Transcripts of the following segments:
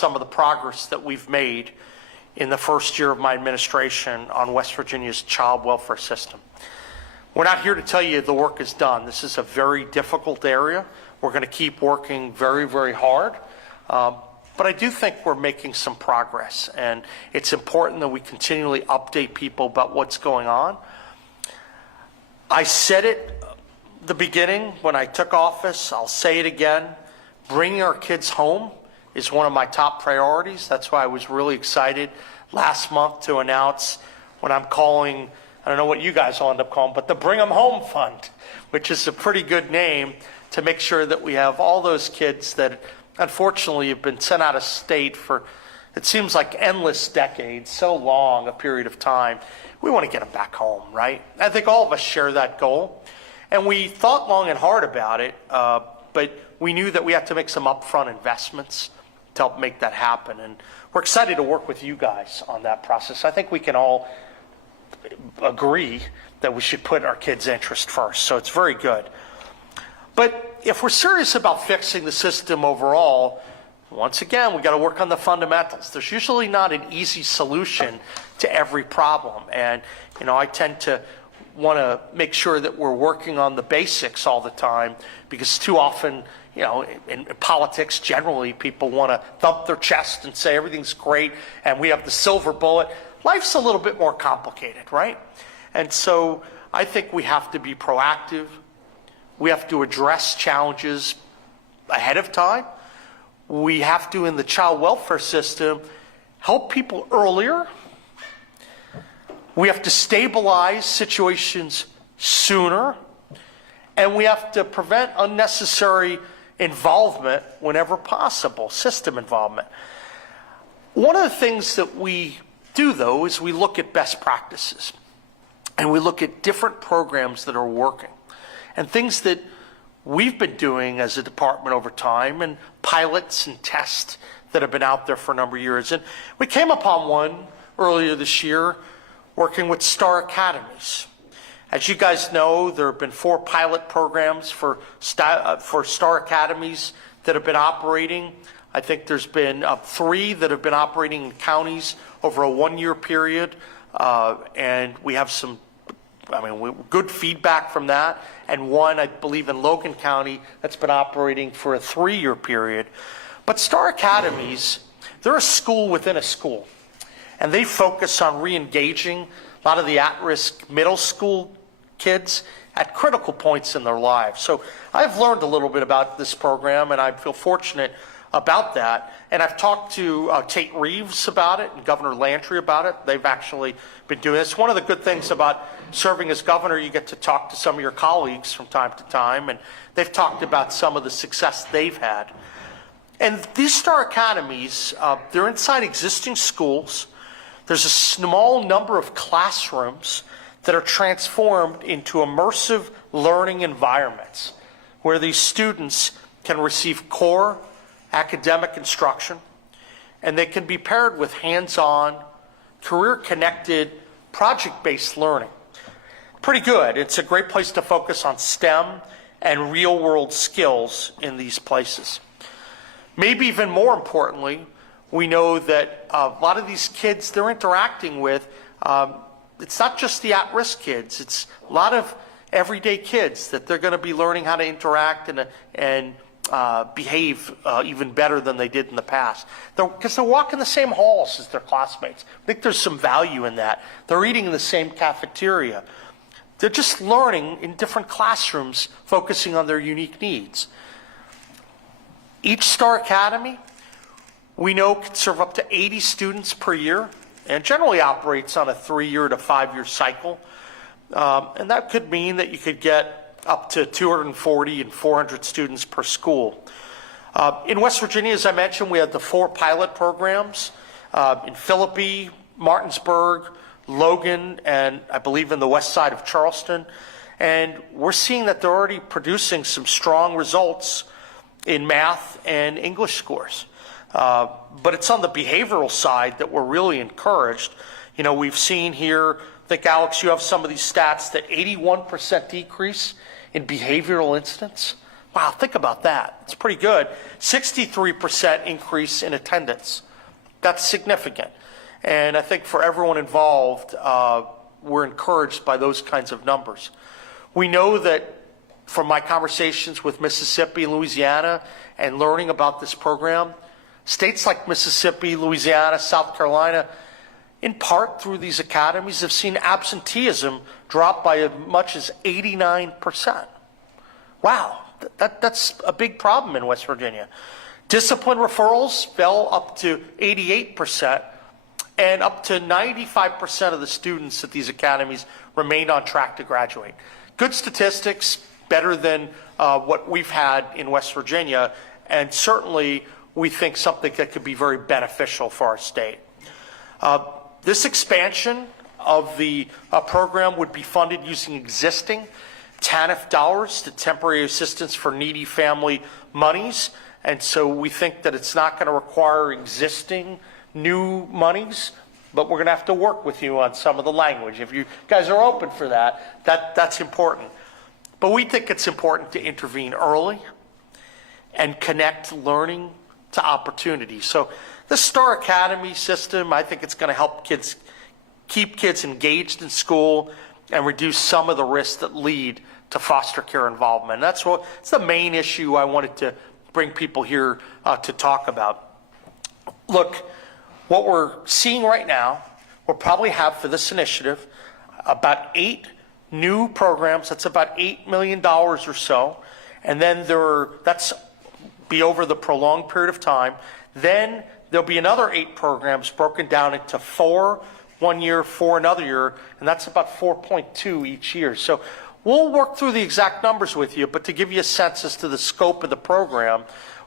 some of the progress that we've made in the first year of my administration on West Virginia's child welfare system. We're not here to tell you the work is done. This is a very difficult area. We're going to keep working very, very hard. But I do think we're making some progress, and it's important that we continually update people about what's going on. I said it at the beginning when I took office. I'll say it again. Bringing our kids home is one of my top priorities. That's why I was really excited last month to announce what I'm calling, I don't know what you guys will end up calling, but the Bring Them Home Fund, which is a pretty good name to make sure that we have all those kids that unfortunately have been sent out of state for, it seems like endless decades, so long a period of time. We want to get them back home, right? I think all of us share that goal. And we thought long and hard about it, but we knew that we had to make some upfront investments to help make that happen. And we're excited to work with you guys on that process. I think we can all agree that we should put our kids' interest first. So it's very good. But if we're serious about fixing the system overall, once again, we got to work on the fundamentals. There's usually not an easy solution to every problem. And, you know, I tend to want to make sure that we're working on the basics all the time, because too often, you know, in politics generally, people want to thump their chest and say everything's great and we have the silver bullet. Life's a little bit more complicated, right? And so I think we have to be proactive. We have to address challenges ahead of time. We have to, in the child welfare system, help people earlier. We have to stabilize situations sooner. And we have to prevent unnecessary involvement whenever possible, system involvement. One of the things that we do, though, is we look at best practices. And we look at different programs that are working. And things that we've been doing as a department over time, and pilots and tests that have been out there for a number of years. And we came upon one earlier this year working with Star Academies. As you guys know, there have been 4 pilot programs for Star Academies that have been operating. I think there's been 3 that have been operating in counties over a 1-year period. And we have some good feedback from that, and one, I believe, in Logan County that's been operating for a 3-year period. But Star Academies, they're a school within a school, and they focus on re-engaging a lot of the at-risk middle school kids at critical points in their lives. So I've learned a little bit about this program, and I feel fortunate about that. And I've talked to Tate Reeves about it and Governor Landry about it. They've actually been doing this. One of the good things about serving as governor, you get to talk to some of your colleagues from time to time, and they've talked about some of the success they've had. And these Star Academies, they're inside existing schools. There's a small number of classrooms that are transformed into immersive learning environments where these students can receive core academic instruction, and they can be paired with hands-on, career-connected, project-based learning. Pretty good. It's a great place to focus on STEM and real-world skills in these places. Maybe even more importantly, we know that a lot of these kids they're interacting with, it's not just the at-risk kids, it's a lot of everyday kids that they're going to be learning how to interact and behave even better than they did in the past. Because they're walking the same halls as their classmates. I think there's some value in that. They're eating in the same cafeteria. They're just learning in different classrooms, focusing on their unique needs. Each Star Academy, we know, can serve up to 80 students per year, and generally operates on a 3-year to 5-year cycle. And that could mean that you could get up to 240 and 400 students per school. In West Virginia, as I mentioned, we have the 4 pilot programs in Philippi, Martinsburg, Logan, and I believe in the west side of Charleston. And we're seeing that they're already producing some strong results in math and English scores. But it's on the behavioral side that we're really encouraged. You know, we've seen here, I think, Alex, you have some of these stats, that 81% decrease in behavioral incidents Wow, think about that. It's pretty good. 63% increase in attendance. That's significant. And I think for everyone involved, we're encouraged by those kinds of numbers. We know that from my conversations with Mississippi and Louisiana and learning about this program, states like Mississippi, Louisiana, South Carolina, in part through these academies, have seen absenteeism drop by as much as 89%. Wow, that's a big problem in West Virginia. Discipline referrals fell up to 88%, and up to 95% of the students at these academies remained on track to graduate. Good statistics, better than what we've had in West Virginia, and certainly we think something that could be very beneficial for our state. This expansion of the program would be funded using existing TANF dollars, the Temporary Assistance for Needy Family monies, and so we think that it's not going to require existing new monies, but we're going to have to work with you on some of the language. If you guys are open for that, that's important. But we think it's important to intervene early and connect learning to opportunity. So the Star Academy system, I think it's going to help keep kids engaged in school and reduce some of the risks that lead to foster care involvement. And it's the main issue I wanted to bring people here to talk about. Look, what we're seeing right now, we'll probably have for this initiative about 8 new programs. That's about $8 million or so. And then that's be over the prolonged period of time. Then there'll be another 8 programs broken down into 4 one year, 4 another year, and that's about 4.2 each year. So we'll work through the exact numbers with you, but to give you a sense as to the scope of the program,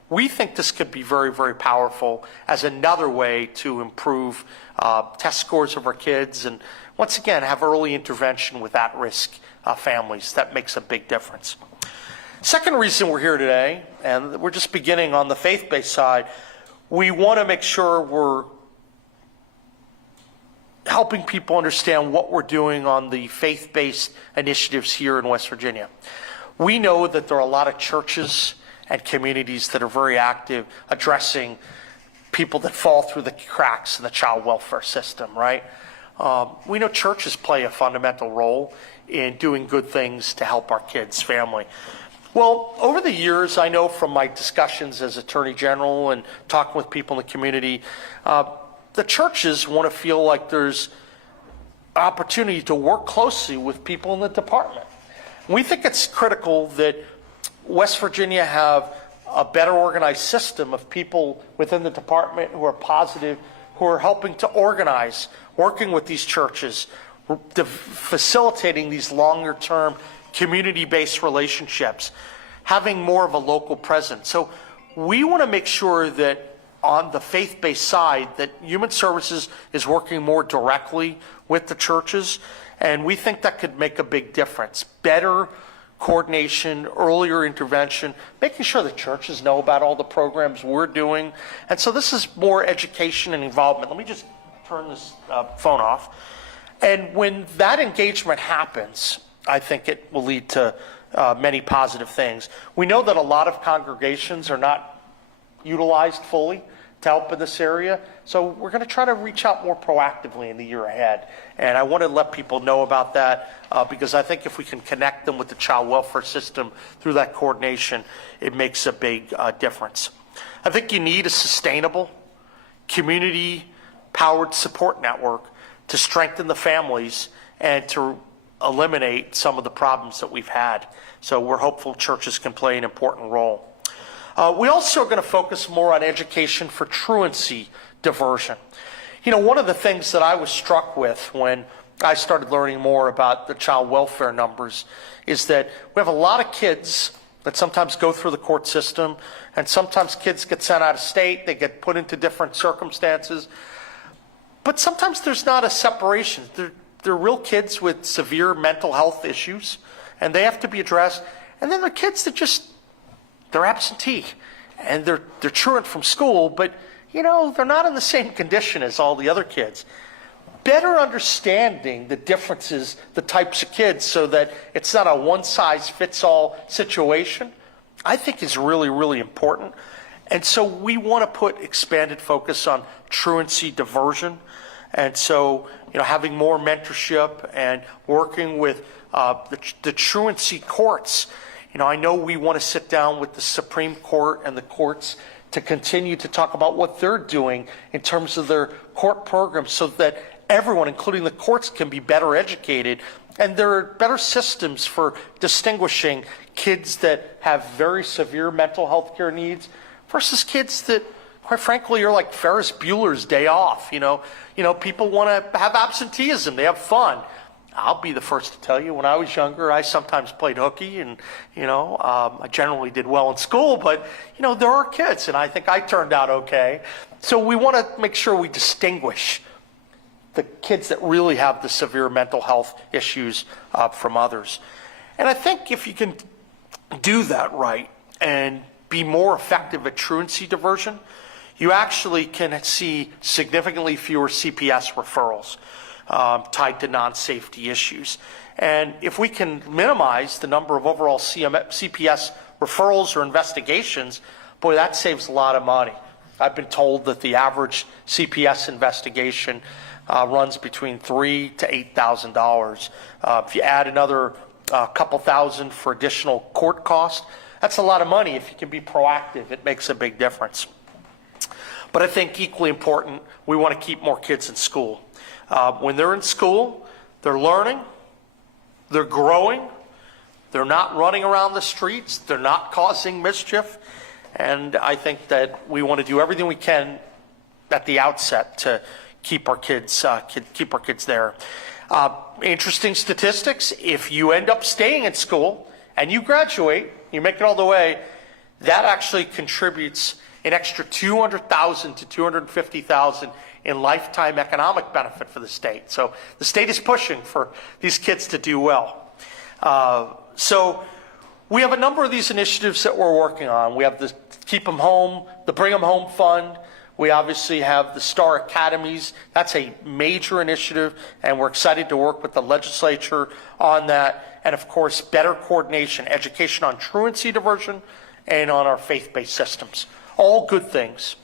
we think this could be very, very powerful as another way to improve test scores of our kids and, once again, have early intervention with at-risk families. That makes a big difference. Second reason we're here today, and we're just beginning on the faith-based side, we want to make sure we're helping people understand what we're doing on the faith-based initiatives here in West Virginia. We know that there are a lot of churches and communities that are very active addressing people that fall through the cracks in the child welfare system, right? We know churches play a fundamental role in doing good things to help our kids' family. Well, over the years, I know from my discussions as Attorney General and talking with people in the community, the churches want to feel like there's opportunity to work closely with people in the department. We think it's critical that West Virginia have a better organized system of people within the department who are positive, who are helping to organize, working with these churches, facilitating these longer-term community-based relationships, having more of a local presence. So we want to make sure that on the faith-based side, that Human Services is working more directly with the churches, and we think that could make a big difference. Better coordination, earlier intervention, making sure the churches know about all the programs we're doing. And so this is more education and involvement. Let me just turn this phone off. And when that engagement happens, I think it will lead to many positive things. We know that a lot of congregations are not utilized fully to help in this area, so we're going to try to reach out more proactively in the year ahead. And I want to let people know about that because I think if we can connect them with the child welfare system through that coordination, it makes a big difference. I think you need a sustainable, community-powered support network to strengthen the families and to eliminate some of the problems that we've had. So we're hopeful churches can play an important role. We also are going to focus more on education for truancy diversion. You know, one of the things that I was struck with when I started learning more about the child welfare numbers is that we have a lot of kids that sometimes go through the court system, and sometimes kids get sent out of state, they get put into different circumstances, but sometimes there's not a separation. They're real kids with severe mental health issues, and they have to be addressed. And then there are kids that they're absentee, and they're truant from school, but you know, they're not in the same condition as all the other kids. Better understanding the differences, the types of kids, so that it's not a one-size-fits-all situation, I think is really, really important. And so we want to put expanded focus on truancy diversion. And so, having more mentorship and working with the truancy courts. I know we want to sit down with the Supreme Court and the courts to continue to talk about what they're doing in terms of their court programs so that everyone, including the courts, can be better educated. And there are better systems for distinguishing kids that have very severe mental health care needs versus kids that, quite frankly, are like Ferris Bueller's Day Off. People want to have absenteeism. They have fun. I'll be the first to tell you, when I was younger, I sometimes played hooky, and, I generally did well in school, but, there are kids, and I think I turned out okay. So we want to make sure we distinguish the kids that really have the severe mental health issues from others. And I think if you can do that right and be more effective at truancy diversion, you actually can see significantly fewer CPS referrals tied to non-safety issues. And if we can minimize the number of overall CPS referrals or investigations, boy, that saves a lot of money. I've been told that the average CPS investigation runs between $3,000 to $8,000. If you add another couple thousand for additional court costs, that's a lot of money. If you can be proactive, it makes a big difference. But I think equally important, we want to keep more kids in school. When they're in school, they're learning, they're growing, they're not running around the streets, they're not causing mischief, and I think that we want to do everything we can at the outset to keep our kids there. Interesting statistics: if you end up staying in school and you graduate, you make it all the way, that actually contributes an extra $200,000 to $250,000 in lifetime economic benefit for the state. So the state is pushing for these kids to do well. So we have a number of these initiatives that we're working on. We have the Keep Them Home, the Bring Them Home Fund. We obviously have the Star Academies. That's a major initiative, and we're excited to work with the legislature on that. And of course, better coordination, education on truancy diversion, and on our faith-based systems. All good things.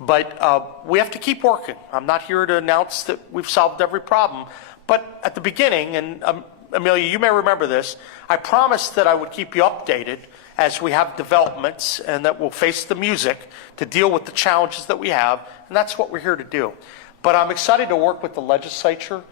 But we have to keep working. I'm not here to announce that we've solved every problem. But at the beginning, and Amelia, you may remember this, I promised that I would keep you updated as we have developments and that we'll face the music to deal with the challenges that we have. And that's what we're here to do. But I'm excited to work with the legislature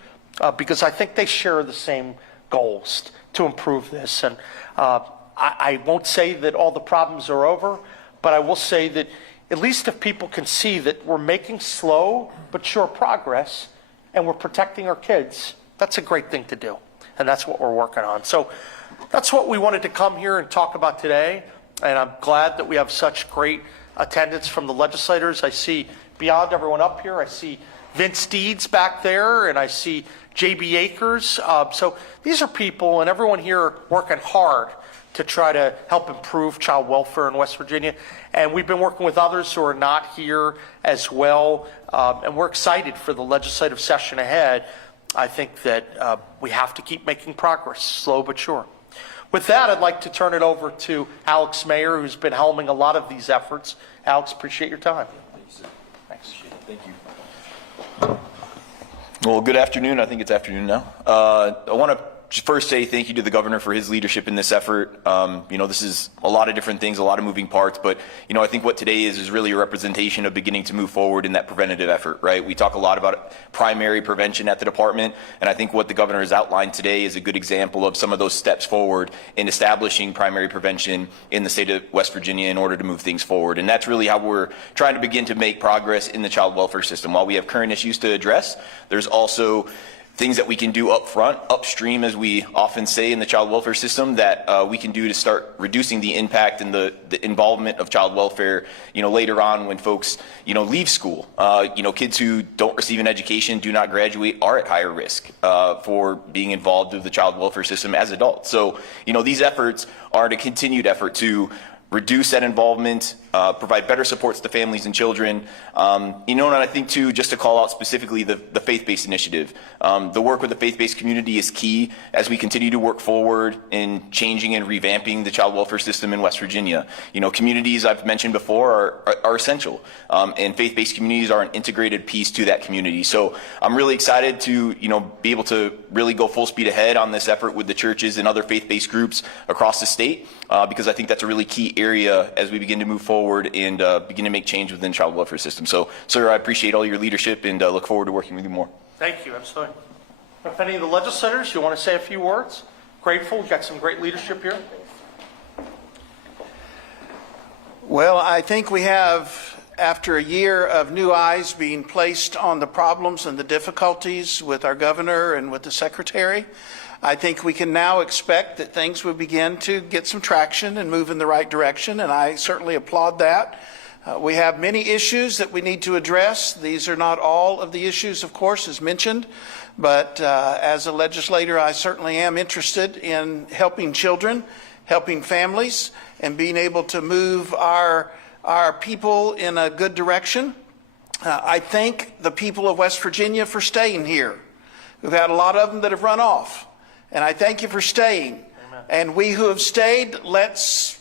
because I think they share the same goals to improve this. And I won't say that all the problems are over, but I will say that at least if people can see that we're making slow but sure progress and we're protecting our kids, that's a great thing to do. And that's what we're working on. So that's what we wanted to come here and talk about today. And I'm glad that we have such great attendance from the legislators. I see beyond everyone up here, I see Vince Deeds back there, and I see J.B. Akers. So these are people, and everyone here working hard to try to help improve child welfare in West Virginia. And we've been working with others who are not here as well. And we're excited for the legislative session ahead. I think that we have to keep making progress, slow but sure. With that, I'd like to turn it over to Alex Mayer, who's been helming a lot of these efforts. Alex, appreciate your time. Thank you, sir. Thanks. Thank you. Well, good afternoon. I think it's afternoon now. I want to first say thank you to the governor for his leadership in this effort. This is a lot of different things, a lot of moving parts, but, I think what today is really a representation of beginning to move forward in that preventative effort, right? We talk a lot about primary prevention at the department, and I think what the governor has outlined today is a good example of some of those steps forward in establishing primary prevention in the state of West Virginia in order to move things forward. And that's really how we're trying to begin to make progress in the child welfare system. While we have current issues to address, there's also things that we can do up front, upstream, as we often say in the child welfare system, that we can do to start reducing the impact and the involvement of child welfare, later on when folks, leave school. Kids who don't receive an education, do not graduate, are at higher risk for being involved with the child welfare system as adults. So, these efforts are a continued effort to reduce that involvement, provide better supports to families and children. And I think too, just to call out specifically the faith-based initiative. The work with the faith-based community is key as we continue to work forward in changing and revamping the child welfare system in West Virginia. Communities I've mentioned before are essential, and faith-based communities are an integrated piece to that community. So I'm really excited to, be able to really go full speed ahead on this effort with the churches and other faith-based groups across the state, because I think that's a really key area as we begin to move forward and begin to make change within the child welfare system. So, sir, I appreciate all your leadership and look forward to working with you more. Thank you, absolutely. If any of the legislators, you want to say a few words? Grateful, we've got some great leadership here. Well, I think we have, after a year of new eyes being placed on the problems and the difficulties with our governor and with the secretary, I think we can now expect that things will begin to get some traction and move in the right direction, and I certainly applaud that. We have many issues that we need to address. These are not all of the issues, of course, as mentioned, but as a legislator, I certainly am interested in helping children, helping families, and being able to move our people in a good direction. I thank the people of West Virginia for staying here. We've had a lot of them that have run off, and I thank you for staying. Amen. And we who have stayed, let's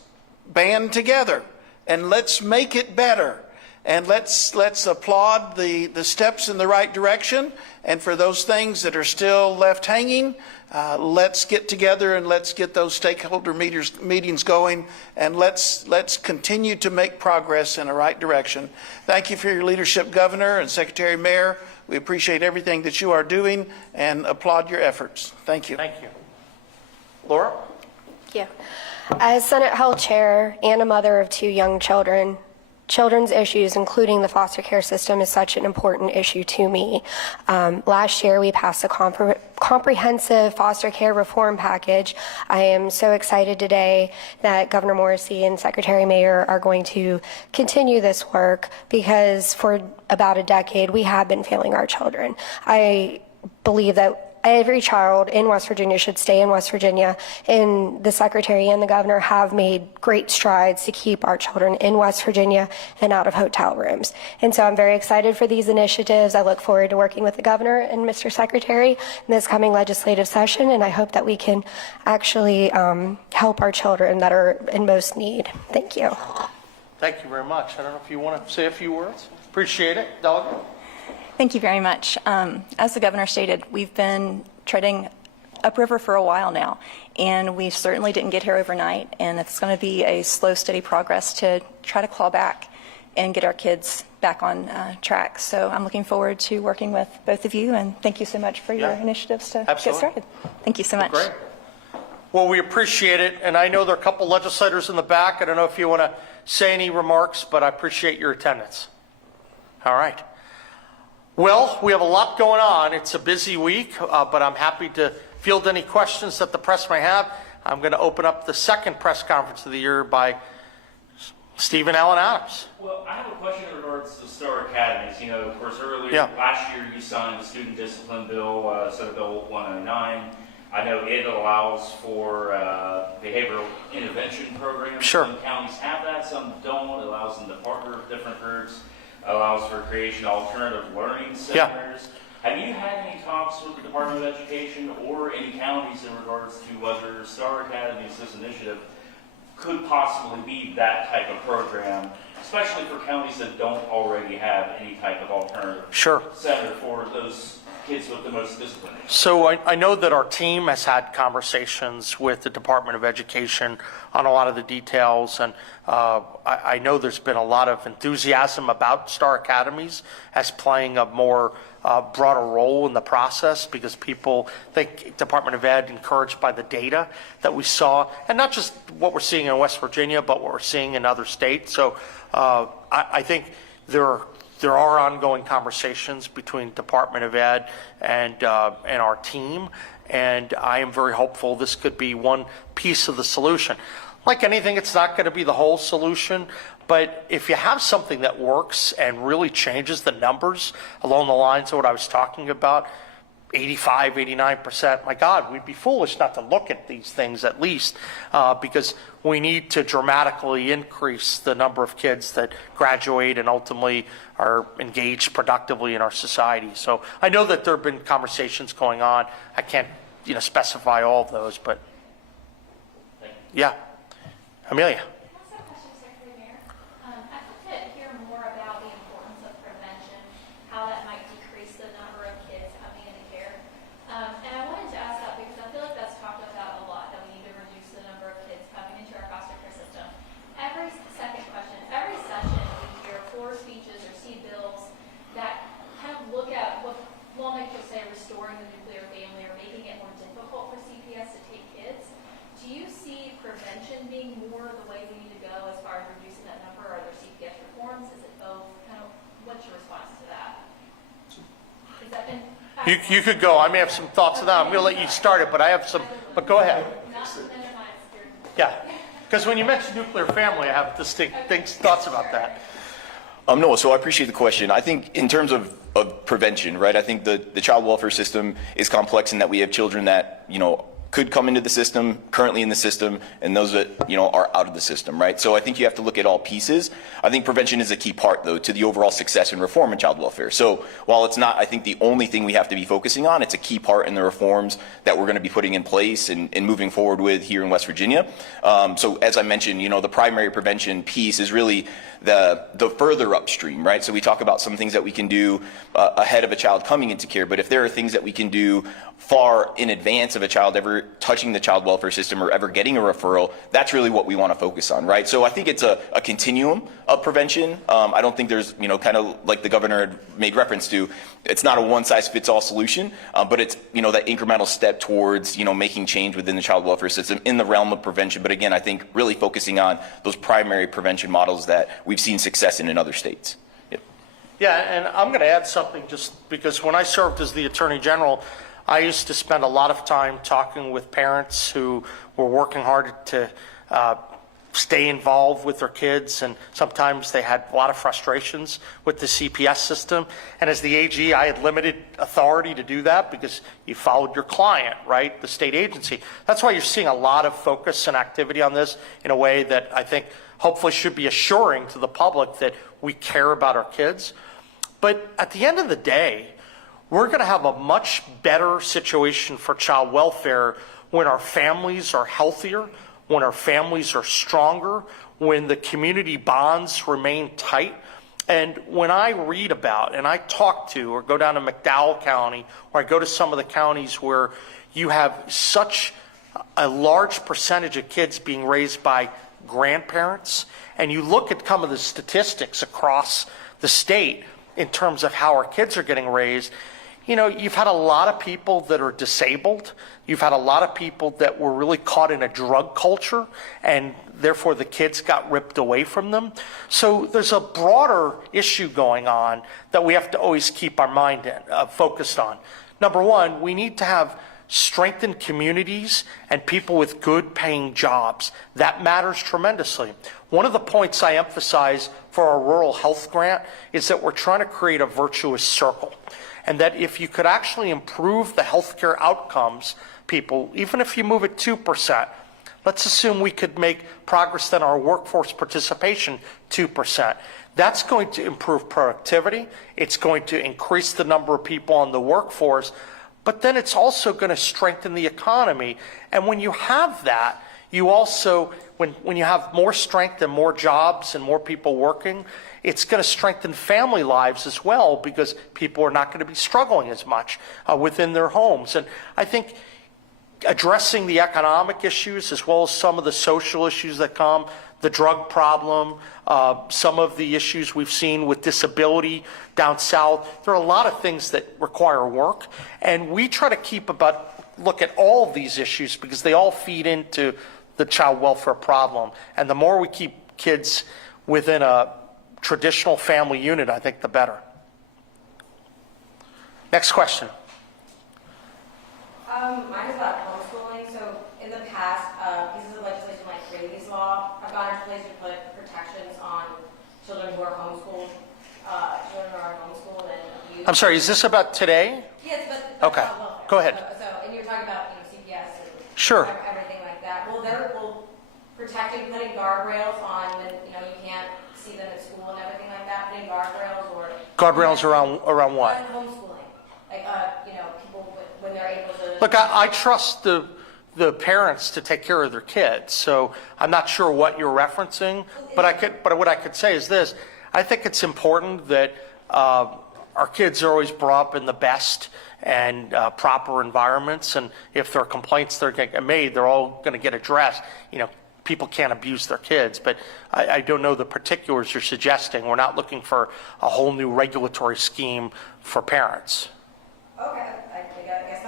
band together and let's make it better. And let's applaud the steps in the right direction. And for those things that are still left hanging, let's get together and let's get those stakeholder meetings going. And let's continue to make progress in the right direction. Thank you for your leadership, Governor and Secretary Mayor. We appreciate everything that you are doing and applaud your efforts. Thank you. Thank you. Laura? Thank you. As Senate Health Chair and a mother of 2 young children, children's issues, including the foster care system, is such an important issue to me. Last year, we passed a comprehensive foster care reform package. I am so excited today that Governor Morrisey and Secretary Mayor are going to continue this work, because for about a decade, we have been failing our children. I believe that every child in West Virginia should stay in West Virginia, and the Secretary and the Governor have made great strides to keep our children in West Virginia and out of hotel rooms. And so I'm very excited for these initiatives. I look forward to working with the Governor and Mr. Secretary in this coming legislative session, and I hope that we can actually help our children that are in most need. Thank you. Thank you very much. I don't know if you want to say a few words. Appreciate it. Delegate? Thank you very much. As the governor stated, we've been treading upriver for a while now, and we certainly didn't get here overnight, and it's going to be a slow, steady progress to try to claw back and get our kids back on track. So I'm looking forward to working with both of you, and thank you so much for your initiatives to get started. Thank you so much. Great. Well, we appreciate it, and I know there are a couple legislators in the back. I don't know if you want to say any remarks, but I appreciate your attendance. All right. Well, we have a lot going on. It's a busy week, but I'm happy to field any questions that the press may have. I'm going to open up the second press conference of the year by Stephen Allen Adams. Well, I have a question in regards to Star Academies. Of course, earlier last year you signed the Student Discipline Bill, Senate Bill 109. I know it allows for behavioral intervention programs. Sure. Some counties have that, some don't. It allows them to partner with different groups. Allows for creation of alternative learning centers. Have you had any talks with the Department of Education or any counties in regards to whether Star Academies, this initiative, could possibly be that type of program, especially for counties that don't already have any type of alternative center for those kids with the most discipline? So I know that our team has had conversations with the Department of Education on a lot of the details, and I know there's been a lot of enthusiasm about Star Academies as playing a more broader role in the process, because people think Department of Ed encouraged by the data that we saw, and not just what we're seeing in West Virginia, but what we're seeing in other states. So I think there are ongoing conversations between Department of Ed and our team, and I am very hopeful this could be one piece of the solution. Like anything, it's not going to be the whole solution, but if you have something that works and really changes the numbers along the lines of what I was talking about, 85, 89%. My God, we'd be foolish not to look at these things at least, because we need to dramatically increase the number of kids that graduate and ultimately are engaged productively in our society. So I know that there have been conversations going on. I can't, specify all of those, but yeah. Amelia. You could go. I may have some thoughts on that. I'm going to let you start it, but I have some. But go ahead. Yeah, because when you mention nuclear family, I have distinct thoughts about that. No, so I appreciate the question. I think in terms of prevention, right, I think the child welfare system is complex in that we have children that, could come into the system, currently in the system, and those that, are out of the system, right? So I think you have to look at all pieces. I think prevention is a key part, though, to the overall success and reform in child welfare. So while it's not, I think, the only thing we have to be focusing on, it's a key part in the reforms that we're going to be putting in place and moving forward with here in West Virginia. So as I mentioned, the primary prevention piece is really the further upstream, right? So we talk about some things that we can do ahead of a child coming into care, but if there are things that we can do far in advance of a child ever touching the child welfare system or ever getting a referral, that's really what we want to focus on, right? So I think it's a continuum of prevention. I don't think there's, kind of like the governor had made reference to, it's not a one-size-fits-all solution, but it's, that incremental step towards, making change within the child welfare system in the realm of prevention. But again, I think really focusing on those primary prevention models that we've seen success in other states. Yep. Yeah, and I'm going to add something just because when I served as the Attorney General, I used to spend a lot of time talking with parents who were working hard to stay involved with their kids, and sometimes they had a lot of frustrations with the CPS system. And as the AG, I had limited authority to do that because you followed your client, right, the state agency. That's why you're seeing a lot of focus and activity on this in a way that I think hopefully should be assuring to the public that we care about our kids. But at the end of the day, we're going to have a much better situation for child welfare when our families are healthier, when our families are stronger, when the community bonds remain tight. And when I read about and I talk to or go down to McDowell County or I go to some of the counties where you have such a large percentage of kids being raised by grandparents, and you look at some of the statistics across the state in terms of how our kids are getting raised, you've had a lot of people that are disabled. You've had a lot of people that were really caught in a drug culture, and therefore the kids got ripped away from them. So there's a broader issue going on that we have to always keep our mind focused on. Number one, we need to have strengthened communities and people with good paying jobs. That matters tremendously. One of the points I emphasize for our rural health grant is that we're trying to create a virtuous circle. And that if you could actually improve the healthcare outcomes, people, even if you move it 2%, let's assume we could make progress in our workforce participation 2%. That's going to improve productivity. It's going to increase the number of people on the workforce, but then it's also going to strengthen the economy. And when you have that, you also, when you have more strength and more jobs and more people working, it's going to strengthen family lives as well because people are not going to be struggling as much within their homes. And I think addressing the economic issues as well as some of the social issues that come, the drug problem, some of the issues we've seen with disability down south, there are a lot of things that require work. And we try to look at all of these issues because they all feed into the child welfare problem. And the more we keep kids within a traditional family unit, I think the better. Next question. Mine is about homeschooling. So in the past, pieces of legislation like Rabies law have gone into place to put protections on children who are homeschooled, and abused. I'm sorry, is this about today? Yes, but Okay, child welfare. go ahead. And you're talking about, CPS and Sure. everything like that. Will protecting, putting guardrails on when, you can't see them at school and everything like that, putting guardrails or... Guardrails around what? Homeschooling. Like, people, when they're able to... Look, I trust the parents to take care of their kids, so I'm not sure what you're referencing, but what I could say is this: I think it's important that our kids are always brought up in the best and proper environments, and if there are complaints that are going to get made, they're all going to get addressed. People can't abuse their kids, but I don't know the particulars you're suggesting. We're not looking for a whole new regulatory scheme for parents. Okay, I guess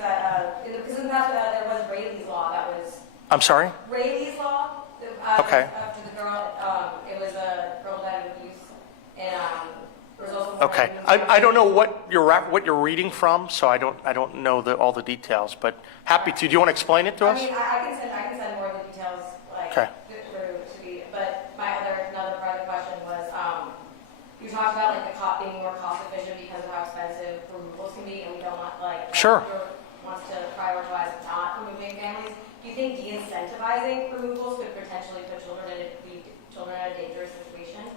that, because in the past there was Rayleigh's law that was... I'm sorry? Rayleigh's law. Okay. After the girl, it was a girl died of abuse, and there was also... Okay, I don't know what you're reading from, so I don't know all the details, but happy to. Do you want to explain it to us? I mean, I can send more of the details, like, Okay. to be, but another part of the question was, you talked about, like, the being more cost efficient because of how expensive removals can be, and we don't want, Sure. wants to prioritize not removing families. Do you think de-incentivizing removals could potentially put children in a dangerous situation?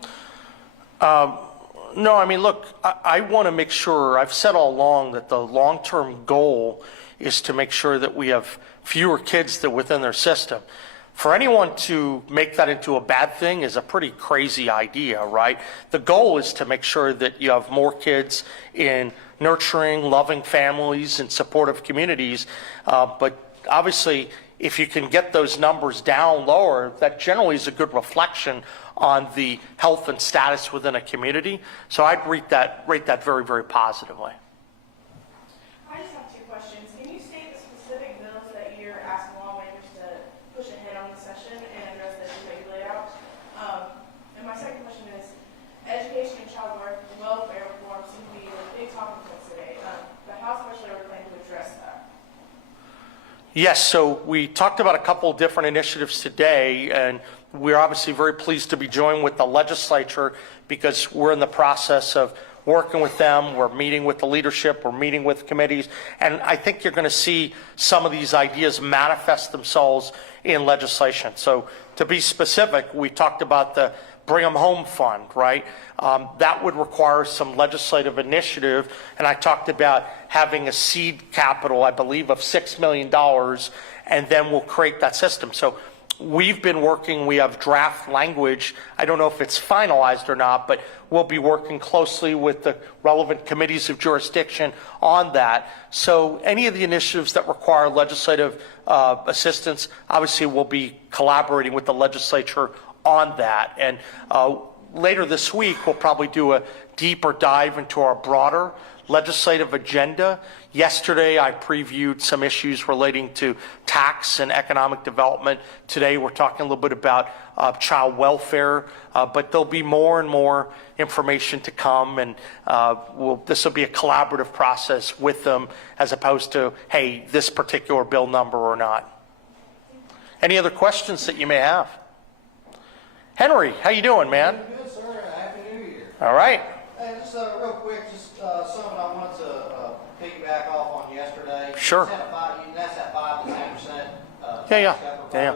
No, I mean, look, I want to make sure, I've said all along that the long-term goal is to make sure that we have fewer kids that within their system. For anyone to make that into a bad thing is a pretty crazy idea, right? The goal is to make sure that you have more kids in nurturing, loving families and supportive communities. But obviously, if you can get those numbers down lower, that generally is a good reflection on the health and status within a community. So I'd rate that very, very positively. I just have two questions. Can you state the specific bills that you're asking lawmakers to push ahead on the session and address the issues that you laid out? And my second question is, education and child welfare reform seem to be a big talking point today. The House especially are planning to address that. Yes, so we talked about a couple of different initiatives today, and we're obviously very pleased to be joined with the legislature because we're in the process of working with them. We're meeting with the leadership. We're meeting with committees. And I think you're going to see some of these ideas manifest themselves in legislation. So to be specific, we talked about the Bring 'em Home Fund, right? That would require some legislative initiative. And I talked about having a seed capital, I believe, of $6 million, and then we'll create that system. So we've been working, we have draft language. I don't know if it's finalized or not, but we'll be working closely with the relevant committees of jurisdiction on that. So any of the initiatives that require legislative assistance, obviously we'll be collaborating with the legislature on that. And later this week, we'll probably do a deeper dive into our broader legislative agenda. Yesterday, I previewed some issues relating to tax and economic development. Today, we're talking a little bit about child welfare, but there'll be more and more information to come, and this will be a collaborative process with them as opposed to, hey, this particular bill number or not. Any other questions that you may have? Henry, how you doing, man? Good, sir. Happy New Year. All right. Hey, just real quick, just something I wanted to piggyback off on yesterday. Sure. That's that 5 to 10%. Yeah.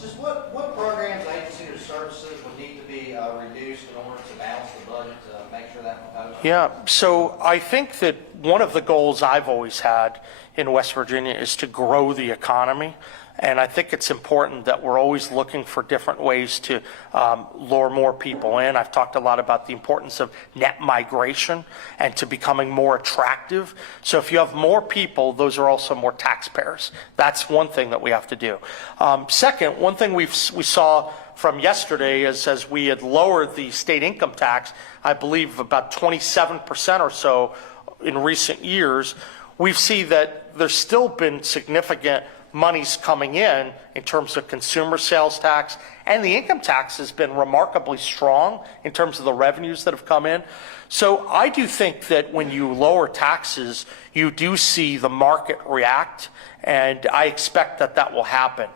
Just what programs, agencies, or services would need to be reduced in order to balance the budget to make sure that proposal? Yeah. So I think that one of the goals I've always had in West Virginia is to grow the economy. And I think it's important that we're always looking for different ways to lure more people in. I've talked a lot about the importance of net migration and to becoming more attractive. So if you have more people, those are also more taxpayers. That's one thing that we have to do. Second, one thing we saw from yesterday is as we had lowered the state income tax, I believe about 27% or so in recent years, we see that there's still been significant monies coming in terms of consumer sales tax, and the income tax has been remarkably strong in terms of the revenues that have come in. So I do think that when you lower taxes, you do see the market react, and I expect that that will happen.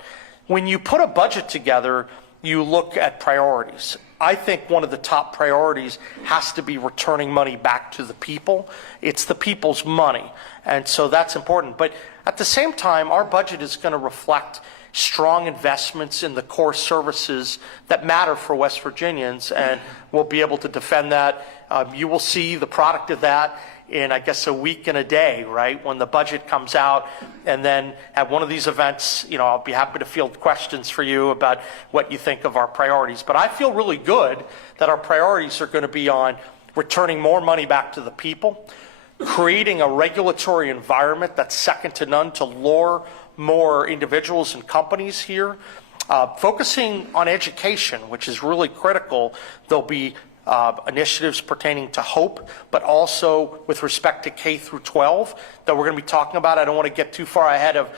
When you put a budget together, you look at priorities. I think one of the top priorities has to be returning money back to the people. It's the people's money, and so that's important. But at the same time, our budget is going to reflect strong investments in the core services that matter for West Virginians, and we'll be able to defend that. You will see the product of that in, I guess, a week and a day, right, when the budget comes out. And then at one of these events, you know, I'll be happy to field questions for you about what you think of our priorities. But I feel really good that our priorities are going to be on returning more money back to the people, creating a regulatory environment that's second to none to lure more individuals and companies here, focusing on education, which is really critical. There'll be initiatives pertaining to HOPE, but also with respect to K through 12 that we're going to be talking about. I don't want to get too far ahead of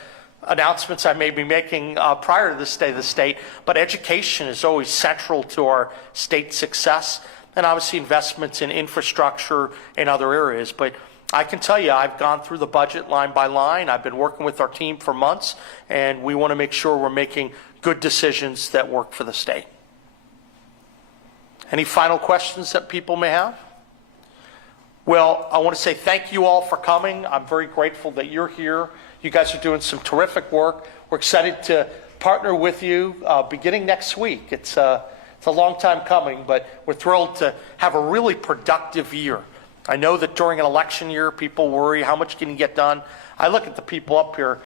announcements I may be making prior to this State of the State, but education is always central to our state success, and obviously investments in infrastructure and other areas. But I can tell you, I've gone through the budget line by line. I've been working with our team for months, and we want to make sure we're making good decisions that work for the state. Any final questions that people may have? Well, I want to say thank you all for coming. I'm very grateful that you're here. You guys are doing some terrific work. We're excited to partner with you beginning next week. It's a long time coming, but we're thrilled to have a really productive year. I know that during an election year, people worry, how much can you get done? I look at the people up here,